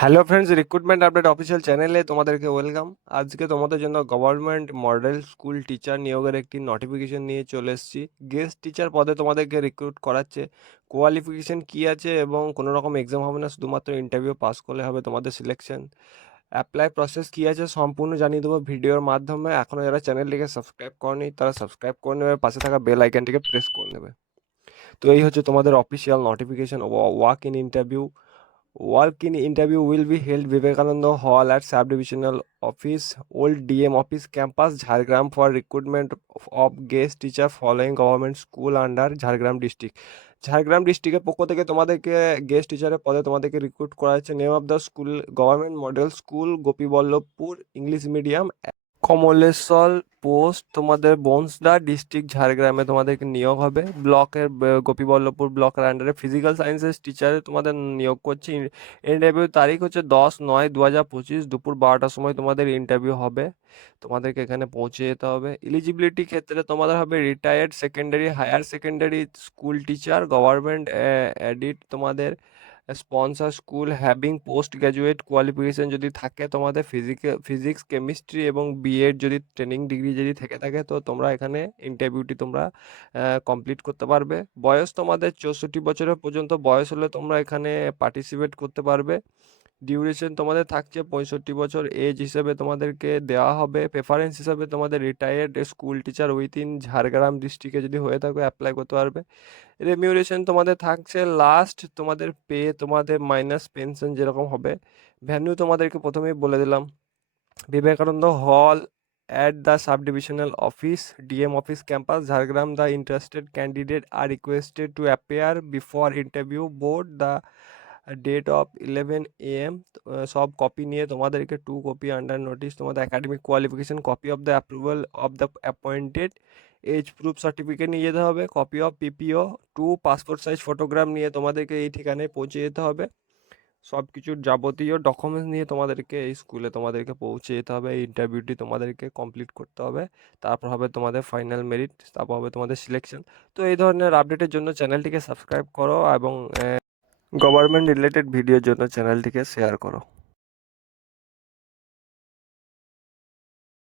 Hello friends recruitment update official চ্যানেলে তোমাদেরকে welcome আজকে তোমাদের জন্য গভর্নমেন্ট মডেল স্কুল টিচার নিয়োগের একটি নোটিফিকেশন নিয়ে চলে এসেছি। গেস্ট টিচার পদে তোমাদেরকে রিক্রুট করাচ্ছে। কোয়ালিফিকেশন কী আছে এবং কোনো রকম এক্সাম হবে না, শুধুমাত্র ইন্টারভিউ পাস করলে হবে তোমাদের সিলেকশন অ্যাপ্লাই প্রসেস কী আছে সম্পূর্ণ জানিয়ে দেবো ভিডিওর মাধ্যমে। এখনও যারা চ্যানেলটিকে সাবস্ক্রাইব করেনি, তারা সাবস্ক্রাইব করে নেবে। পাশে থাকা বেল আইকনটিকে প্রেস করে নেবে। তো এই হচ্ছে তোমাদের official notification walk in interview work in interview will be held Vivekananda hall at sub divisional office old DM office campus Jhargram for recruitment of guest teacher following government school under Jhargram district Jhargram ডিস্ট্রিক্টের পক্ষ থেকে তোমাদেরকে guest টিচারের পদে তোমাদেরকে recruit করা হয়েছে। Name of the school government model school Gopiballavpur English medium Kamaleshwar post তোমাদের বনসদা ডিস্ট্রিক্ট ঝাড়গ্রামে তোমাদেরকে নিয়োগ হবে। ব্লকের গোপীবল্লভপুর ব্লকের আন্ডারে ফিজিক্যাল সায়েন্সের টিচারে তোমাদের নিয়োগ করছে। ইন্টারভিউ তারিখ হচ্ছে দশ নয় দু হাজার পঁচিশ দুপুর বারোটার সময় তোমাদের ইন্টারভিউ হবে। তোমাদেরকে এখানে পৌঁছে যেতে হবে। এলিজিবিলিটি ক্ষেত্রে তোমাদের হবে retired secondary higher secondary school teacher government aided তোমাদের sponsor school having post graduate qualification যদি থাকে তোমাদের ফিজিক্যাল ফিজিক্স কেমিস্ট্রি এবং বিএড যদি ট্রেনিং ডিগ্রি যদি থেকে থাকে, তো তোমরা এখানে ইন্টারভিউটি তোমরা কমপ্লিট করতে পারবে। বয়স তোমাদের চৌষট্টি বছরের পর্যন্ত বয়স হলে তোমরা এখানে পার্টিসিপেট করতে পারবে। ডিউরেশন তোমাদের থাকছে পঁয়ষট্টি বছর এজ হিসেবে তোমাদেরকে দেওয়া হবে। প্রেফারেন্স হিসাবে তোমাদের retired school teacher within Jhargram ডিস্ট্রিক্টে যদি হয়ে থাকো অ্যাপ্লাই করতে পারবে। রেমিউরেশন তোমাদের থাকছে লাস্ট তোমাদের পে তোমাদের মাইনাস পেনশন যেরকম হবে। ভ্যানু তোমাদেরকে প্রথমেই বলে দিলাম। বিবেকানন্দ হল at the subdivisional office dm office campus Jhargram the interested candidate are requested to appear before interview board the date of eleven A M সব কপি নিয়ে তোমাদেরকে টু কপি আন্ডার নোটিশ তোমাদের academic qualification copy of the approval of the appointed age proof certificate নিয়ে যেতে হবে copy of PPO two passport size photograph নিয়ে তোমাদেরকে এই ঠিকানায় পৌঁছে যেতে হবে। সব কিছুর যাবতীয় ডকুমেন্টস নিয়ে তোমাদেরকে এই স্কুলে তোমাদেরকে পৌঁছে যেতে হবে, এই ইন্টারভিউটি তোমাদেরকে কমপ্লিট করতে হবে, তারপর হবে তোমাদের ফাইনাল মেরিট তারপর হবে তোমাদের সিলেকশন তো এই ধরনের আপডেটের জন্য চ্যানেলটিকে সাবস্ক্রাইব করো এবং গভর্নমেন্ট রিলেটেড ভিডিওর জন্য চ্যানেলটিকে শেয়ার করো।